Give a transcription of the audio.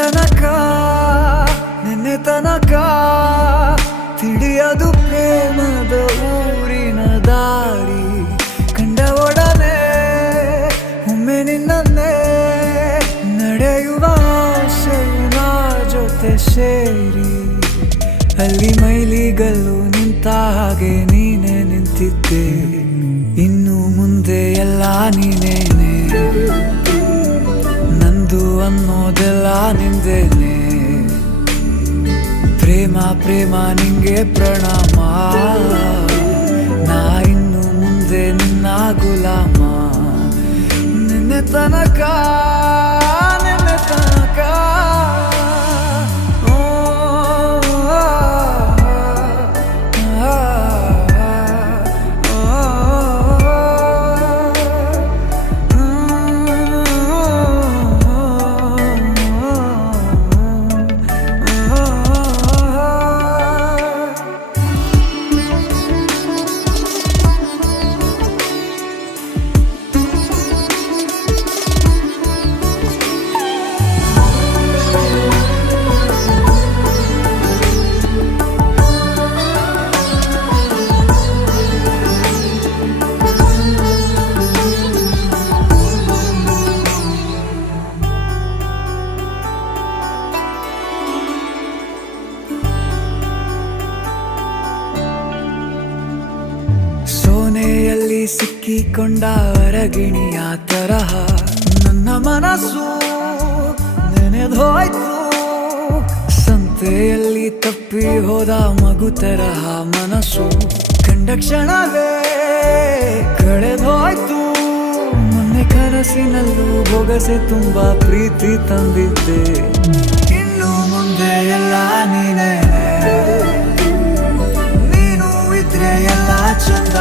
ತನಕ ನಿನ್ನೆ ತನಕ ತಿಳಿಯದು ಪ್ರೇಮದ ಊರಿನ ದಾರಿ ಕಂಡ ಒಡನೆ ಒಮ್ಮೆ ನಿನ್ನೇ ನಡೆಯುವ ಆಸೆಯ ಜೊತೆ ಸೇರಿ ಅಲ್ಲಿ ಮೈಲಿಗಲ್ಲು ನಿಂತ ಹಾಗೆ ನೀನೆ ನಿಂತಿದ್ದೆ ಇನ್ನು ಮುಂದೆ ಎಲ್ಲ ನೀನೇನೆ ನಂದು ಅನ್ನೋದೆಲ್ಲ ನಿಂದೇನೆ ಪ್ರೇಮ ಪ್ರೇಮ ನಿಂಗೆ ಪ್ರಣಾಮ ನಾ ಇನ್ನು ಮುಂದೆ ನಿನ್ನ ಗುಲಾಮ ನಿನ್ನೆ ತನಕ ನಿನ್ನೆ ತನಕ ಸೋನೆಯಲ್ಲಿ ಸಿಕ್ಕಿಕೊಂಡ ಅರಗಿಣಿಯ ತರಹ ನನ್ನ ಮನಸ್ಸು ನೆನೆದೋಯ್ತು ಸಂತೆಯಲ್ಲಿ ತಪ್ಪಿ ಹೋದ ಮಗು ತರಹ ಮನಸ್ಸು ಕಂಡ ಕ್ಷಣವೇ ಕಳೆದೋಯ್ತು ಮೊನ್ನೆ ಕನಸಿನಲ್ಲೂ ಬೊಗಸೆ ತುಂಬಾ ಪ್ರೀತಿ ತಂದಿದ್ದೆ ಇನ್ನು ಮುಂದೆ ಎಲ್ಲ ನೀನೇ ನೀನು ಇದ್ರೆ ಎಲ್ಲ ಚಂದ